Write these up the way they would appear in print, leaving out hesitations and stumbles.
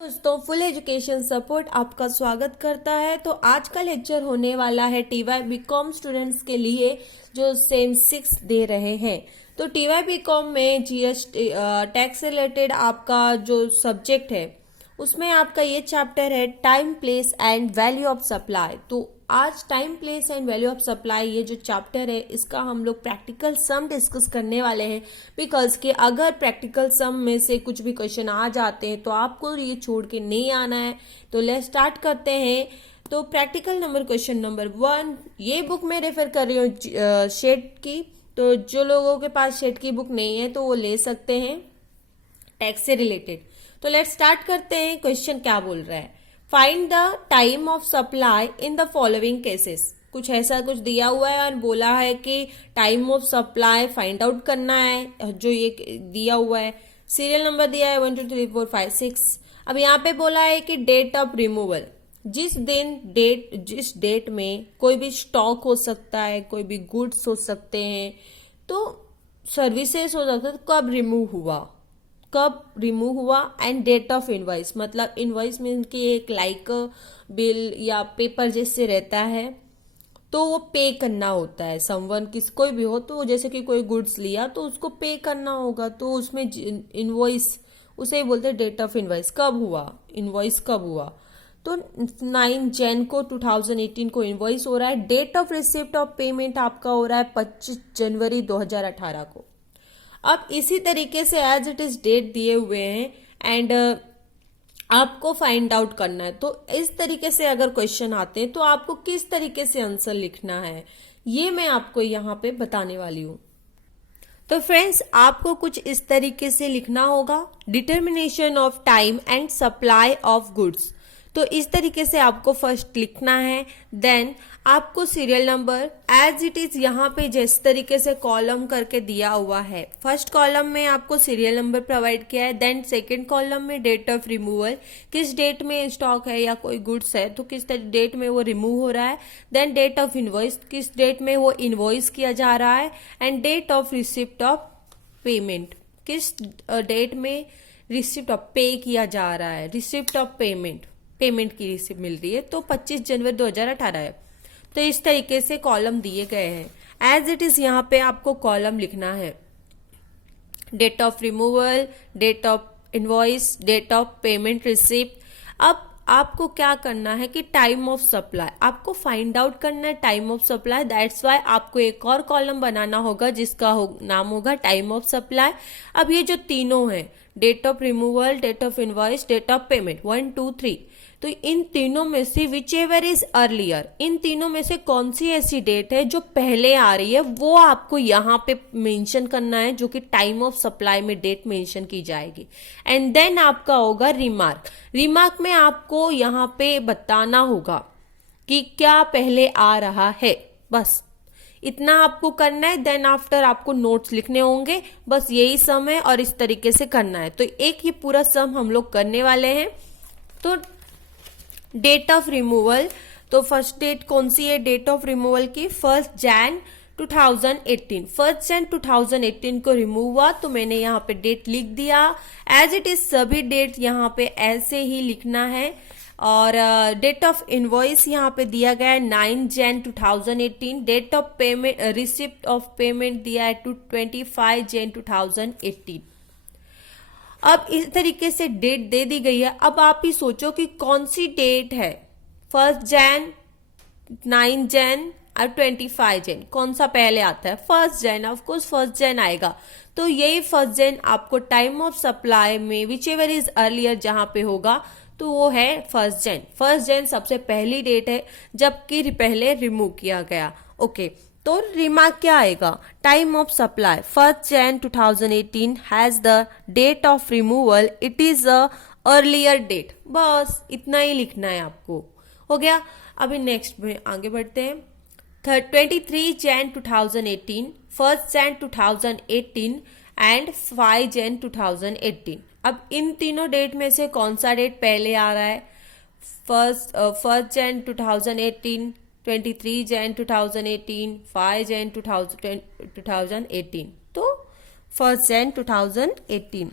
दोस्तों, full education support आपका स्वागत करता है। तो आज का लेक्चर होने वाला है टीवाई बीकॉम स्टूडेंट्स के लिए जो सेम 6 दे रहे हैं। तो टीवाई बीकॉम में जीएसटी टैक्स रिलेटेड आपका जो सब्जेक्ट है उसमें आपका ये चैप्टर है time place and value of supply. तो आज time place and value of supply ये जो चैप्टर है इसका हम लोग प्रैक्टिकल सम डिस्कस करने वाले हैं। बिकॉज कि अगर प्रैक्टिकल सम में से कुछ भी क्वेश्चन आ जाते हैं तो आपको ये छोड़ के नहीं आना है। तो लेट्स स्टार्ट करते हैं। तो प्रैक्टिकल नंबर क्वेश्चन नंबर 1 ये बुक में रेफर कर रही हूँ शेड की। तो जो लोगों के पास शेड की बुक नहीं है तो वो ले सकते हैं टैक्स से रिलेटेड। तो लेट्स स्टार्ट करते हैं। क्वेश्चन क्या बोल रहा है, find the time of supply in the following cases. कुछ ऐसा कुछ दिया हुआ है और बोला है कि time of supply find out करना है। जो ये दिया हुआ है सीरियल नंबर दिया है 1 2 3 4 5 6। अब यहाँ पे बोला है कि डेट ऑफ रिमूवल, जिस डेट में कोई भी स्टॉक हो सकता है, कोई भी गुड्स हो सकते हैं, तो सर्विसेज हो सकता है, तो कब रिमूव हुआ एंड डेट ऑफ इनवॉइस, मतलब इनवॉइस मीन कि एक लाइक बिल या पेपर जैसे रहता है तो वो पे करना होता है। समवन किस कोई भी हो, तो जैसे कि कोई गुड्स लिया तो उसको पे करना होगा, तो उसमें इनवॉइस उसे ही बोलते हैं डेट ऑफ इनवॉइस। कब हुआ इनवॉइस, कब हुआ? तो 9 जैन को 2018 को इनवॉइस हो रहा है। Date of receipt of payment आपका हो रहा है 25 जनवरी 2018 को। अब इसी तरीके से एज इट इज डेट दिए हुए हैं एंड आपको फाइंड आउट करना है। तो इस तरीके से अगर क्वेश्चन आते हैं तो आपको किस तरीके से आंसर लिखना है ये मैं आपको यहाँ पे बताने वाली हूँ। तो फ्रेंड्स, आपको कुछ इस तरीके से लिखना होगा, determination of time and supply of goods. तो इस तरीके से आपको फर्स्ट लिखना है। देन आपको serial number as it is यहाँ पे जिस तरीके से कॉलम करके दिया हुआ है, फर्स्ट कॉलम में आपको सीरियल नंबर प्रोवाइड किया है। देन सेकंड कॉलम में डेट ऑफ रिमूवल, किस डेट में स्टॉक है या कोई गुड्स है तो किस डेट में वो रिमूव हो रहा है। देन डेट ऑफ इनवॉइस, किस डेट में वो इनवॉइस किया जा रहा है। And date of receipt of payment, किस डेट में रिसिप्ट ऑफ पे किया जा रहा है। रिसिप्ट ऑफ पेमेंट की रिसिप्ट मिल रही है तो 25 जनवरी 2018 है। तो इस तरीके से कॉलम दिए गए हैं। एज इट इज यहाँ पे आपको कॉलम लिखना है, date of removal, date of invoice, date of payment receipt. अब आपको क्या करना है कि टाइम ऑफ सप्लाई आपको फाइंड आउट करना है, time of supply. That's why आपको एक और कॉलम बनाना होगा जिसका नाम होगा टाइम ऑफ सप्लाई। अब ये जो तीनों हैं, date of removal, date of invoice, date of payment, 1 2 3, तो इन तीनों में से विच एवर इज अर्लियर, इन तीनों में से कौन सी ऐसी डेट है जो पहले आ रही है वो आपको यहाँ पे मेंशन करना है, जो कि टाइम ऑफ सप्लाई में डेट मेंशन की जाएगी। एंड देन आपका होगा रिमार्क में आपको यहाँ पे बताना होगा कि क्या पहले आ रहा है, बस इतना आपको करना है। देन आफ्टर आपको नोट्स लिखने होंगे, बस यही सम है और इस तरीके से करना है। तो एक ये पूरा सम हम लोग करने वाले हैं। तो डेट ऑफ रिमूवल, तो फर्स्ट डेट कौन सी है डेट ऑफ रिमूवल की? 1 जैन 2018। 1 जैन 2018 को रिमूव हुआ तो मैंने यहाँ पे डेट लिख दिया। एज इट इज सभी डेट यहाँ पे ऐसे ही लिखना है। और डेट ऑफ इनवॉइस यहाँ पे दिया गया है 9 Jan 2018। Date of payment receipt of payment दिया है 25 जैन 2018। अब इस तरीके से डेट दे दी गई है। अब आप ही सोचो कि कौन सी डेट है, 1 जैन, 9 जैन और 25 जैन, कौन सा पहले आता है? 1 जैन, ऑफ कोर्स 1 जैन आएगा। तो यही 1 जैन आपको टाइम ऑफ सप्लाई में विच एवर इज अर्लियर जहां पे होगा तो वो है 1 जैन। 1 जैन सबसे पहली डेट है जबकि पहले रिमूव किया गया। ओके, तो रिमार्क क्या आएगा? Time of supply 1 Jan 2018 has the date of removal, it is a earlier date. बस इतना ही लिखना है आपको, हो गया। अभी नेक्स्ट में आगे बढ़ते हैं। 23 जैन 2018, 1 जैन 2018 एंड 5 जैन 2018। अब इन तीनों डेट में से कौन सा डेट पहले आ रहा है? 1 जैन 2018, 23 जैन 2018, 5 जैन 2018। तो 1 जैन 2018,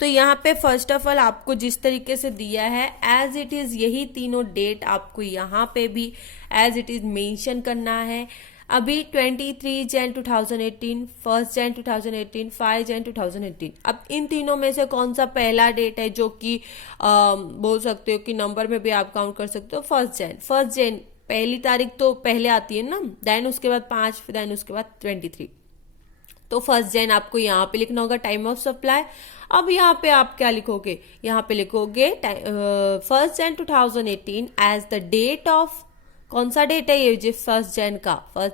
तो यहाँ पे फर्स्ट ऑफ ऑल आपको जिस तरीके से दिया है एज इट इज यही तीनों डेट आपको यहाँ पे भी एज इट इज मेंशन करना है। अभी 23 जैन 2018, 1 जैन 2018, 5 जैन 2018। अब इन तीनों में से कौन सा पहला डेट है जो कि बोल सकते हो कि नंबर में भी आप काउंट कर सकते हो, 1 जैन पहली तारीख तो पहले आती है ना, देन उसके बाद 5, देन उसके बाद 23। तो 1 जैन आपको यहाँ पे लिखना होगा टाइम ऑफ सप्लाई। अब यहाँ पे आप क्या लिखोगे, यहाँ पे लिखोगे 1 Jan 2018 as the date of, कौन सा डेट है ये, जो 1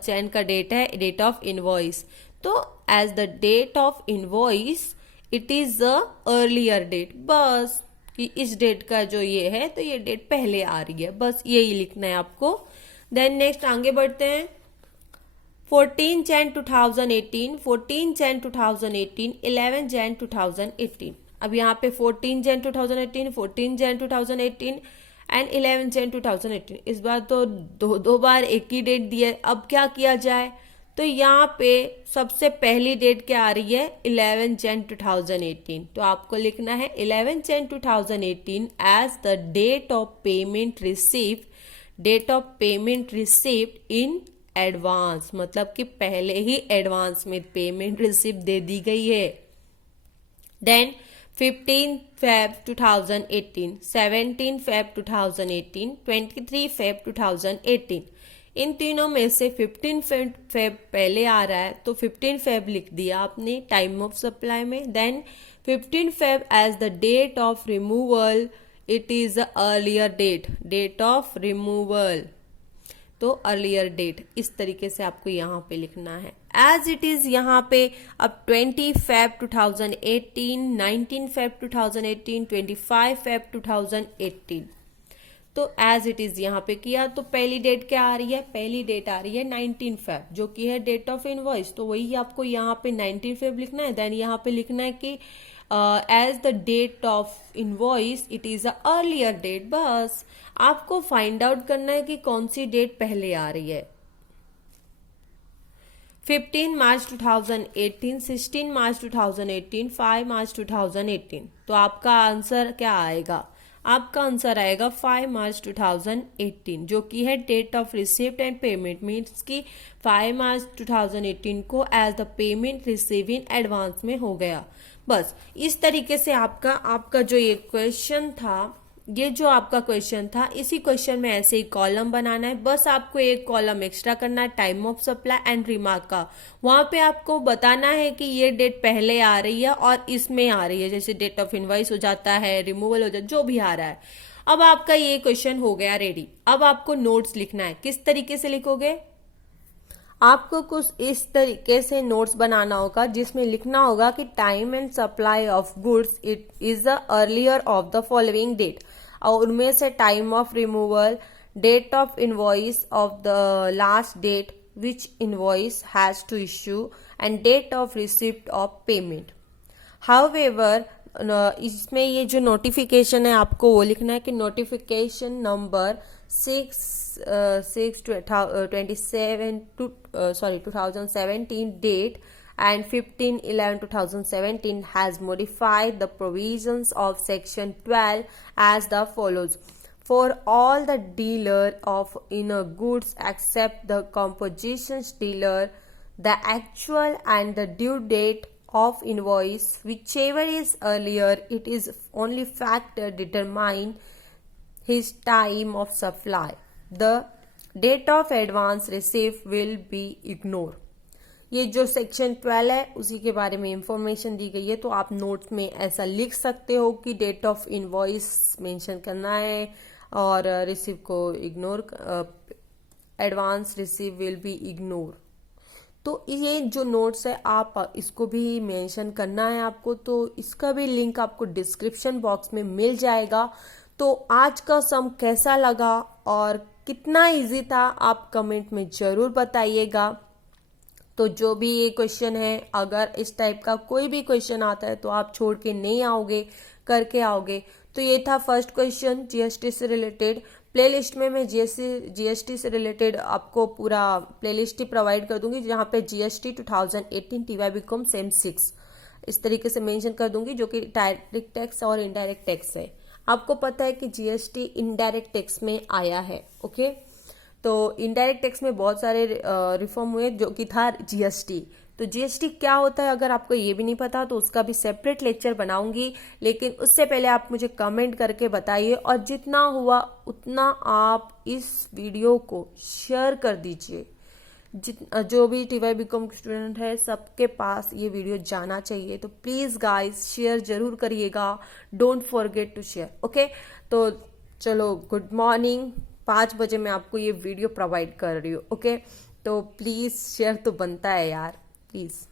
जैन का डेट है, डेट ऑफ इनवॉइस। तो as the date of invoice it is the earlier date, बस कि इस डेट का जो ये है तो ये डेट पहले आ रही है, बस यही लिखना है आपको। देन नेक्स्ट आगे बढ़ते हैं। 14 जैन 2018, 14 जैन 2018, 11 जैन 2018। अब यहाँ पे 14 जैन 2018, 14 जैन 2018 एंड 11 जैन 2018। इस बार तो दो बार एक ही डेट दिया है। अब क्या किया जाए, तो यहाँ पे सबसे पहली डेट क्या आ रही है, 11 जैन 2018। तो आपको लिखना है 11 Jan 2018 as the date of payment received, date of payment received in advance, मतलब कि पहले ही एडवांस में पेमेंट रिसीव दे दी गई है। Then 15 Feb 2018, 17 Feb 2018, 23 Feb 2018। इन तीनों में से 15 Feb पहले आ रहा है तो 15 Feb लिख दिया आपने टाइम ऑफ सप्लाई में। Then 15 Feb as the date of removal, it is the earlier date, date of removal, तो अर्लियर डेट इस तरीके से आपको यहाँ पे लिखना है एज इट इज। यहाँ पे अब 20 Feb 2018, 19 Feb 2018, 25 Feb 2018, तो एज इट इज यहाँ पे किया। तो पहली डेट क्या आ रही है, पहली डेट आ रही है 19 Feb जो कि है डेट ऑफ इनवॉइस, तो वही आपको यहाँ पे 19 Feb लिखना है। देन यहाँ पे लिखना है कि as the date of invoice it is a earlier date, बस आपको फाइंड आउट करना है कि कौन सी डेट पहले आ रही है। 15 मार्च 2018, 16 मार्च 2018, 5 मार्च 2018, तो आपका आंसर क्या आएगा, आपका आंसर आएगा 5 मार्च 2018 जो कि है date of receipt and payment, means कि 5 मार्च 2018 को as the payment receive in advance में हो गया। बस इस तरीके से आपका जो ये क्वेश्चन था, ये जो आपका क्वेश्चन था, इसी क्वेश्चन में ऐसे ही कॉलम बनाना है। बस आपको एक कॉलम एक्स्ट्रा करना है time of supply and remark का। वहां पे आपको बताना है कि ये डेट पहले आ रही है और इसमें आ रही है, जैसे डेट ऑफ इनवॉइस हो जाता है, रिमूवल हो जाता है, जो भी आ रहा है। अब आपका ये क्वेश्चन हो गया रेडी। अब आपको नोट्स लिखना है। किस तरीके से लिखोगे, आपको कुछ इस तरीके से नोट्स बनाना होगा जिसमें लिखना होगा कि time and supply of goods it is the earlier of the following date, और उनमें से time of removal, date of invoice of the last date which invoice has to issue and date of receipt of payment. However इसमें ये जो notification है आपको वो लिखना है कि notification number 2017 date and 15/11/2017 has modified the provisions of section 12 as the follows. For all the dealer of inner goods except the compositions dealer, the actual and the due date of invoice, whichever is earlier, it is only factor determine his time of supply. The date of advance receipt will be ignored. ये जो section 12 है उसी के बारे में information दी गई है, तो आप नोट्स में ऐसा लिख सकते हो कि डेट ऑफ इनवॉइस मेंशन करना है और रिसीव को ignore, advance receive will be ignore. तो ये जो नोट्स है आप इसको भी मेंशन करना है आपको, तो इसका भी लिंक आपको डिस्क्रिप्शन बॉक्स में मिल जाएगा। तो आज का सम कैसा लगा और कितना इजी था आप कमेंट में जरूर बताइएगा। तो जो भी ये क्वेश्चन है, अगर इस टाइप का कोई भी क्वेश्चन आता है तो आप छोड़ के नहीं आओगे, करके आओगे। तो ये था फर्स्ट क्वेश्चन जीएसटी से रिलेटेड। प्लेलिस्ट में मैं जीएसटी से रिलेटेड आपको पूरा प्लेलिस्ट ही प्रोवाइड कर दूंगी, जहाँ पे जीएसटी 2018 टीवाई बीकॉम सेम 6 इस तरीके से मेंशन कर दूंगी, जो कि डायरेक्ट टैक्स और इनडायरेक्ट टैक्स है। आपको पता है कि जीएसटी इनडायरेक्ट टैक्स में आया है। ओके, तो इनडायरेक्ट टैक्स में बहुत सारे रिफॉर्म हुए, जो कि था जीएसटी। तो जीएसटी क्या होता है, अगर आपको ये भी नहीं पता तो उसका भी सेपरेट लेक्चर बनाऊंगी, लेकिन उससे पहले आप मुझे कमेंट करके बताइए, और जितना हुआ उतना आप इस वीडियो को शेयर कर दीजिए। जो भी टीवाई बीकॉम स्टूडेंट है सबके पास ये वीडियो जाना चाहिए। तो प्लीज गाइस शेयर जरूर करिएगा, don't forget to share. Okay, तो चलो गुड मॉर्निंग। 5 बजे मैं आपको ये वीडियो प्रोवाइड कर रही हूँ। ओके, तो प्लीज शेयर तो बनता है यार, प्लीज।